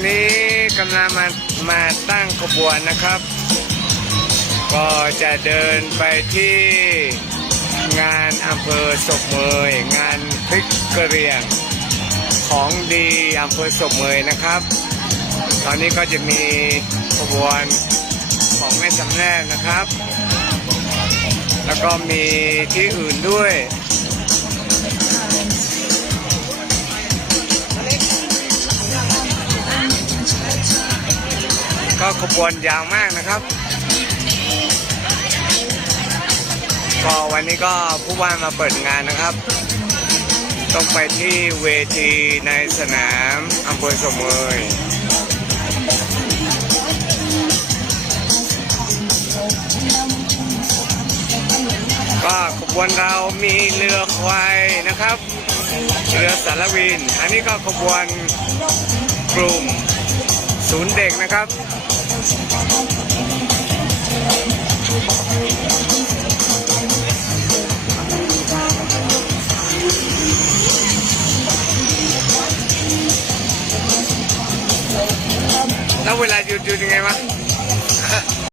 อนนี้กำลังมาตั้งขบวนนะครับ ก็จะเดินไปที่งานอำเภอศพเมยงานพริกกระเหรี่ยงของดีอำเภอศพเมยนะครับ ตอนนี้ก็จะมีขบวนของแม่สำแรกนะครับ แล้วก็มีที่อื่นด้วยก็ขบวนยาวมากนะครับก็วันนี้ก็ผู้ว่ามาเปิดงานนะครับต้องไปที่เวทีในสนามอำเภอศพเมยก็ขบวนเรามีเรือควายนะครับเรือสารวินอันนี้ก็ขบวนกลุ่มศูนย์เด็กนะครับแล้วเวลาหยุดยังไงวะ